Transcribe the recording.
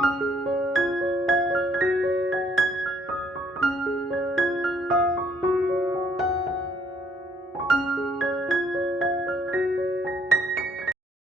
you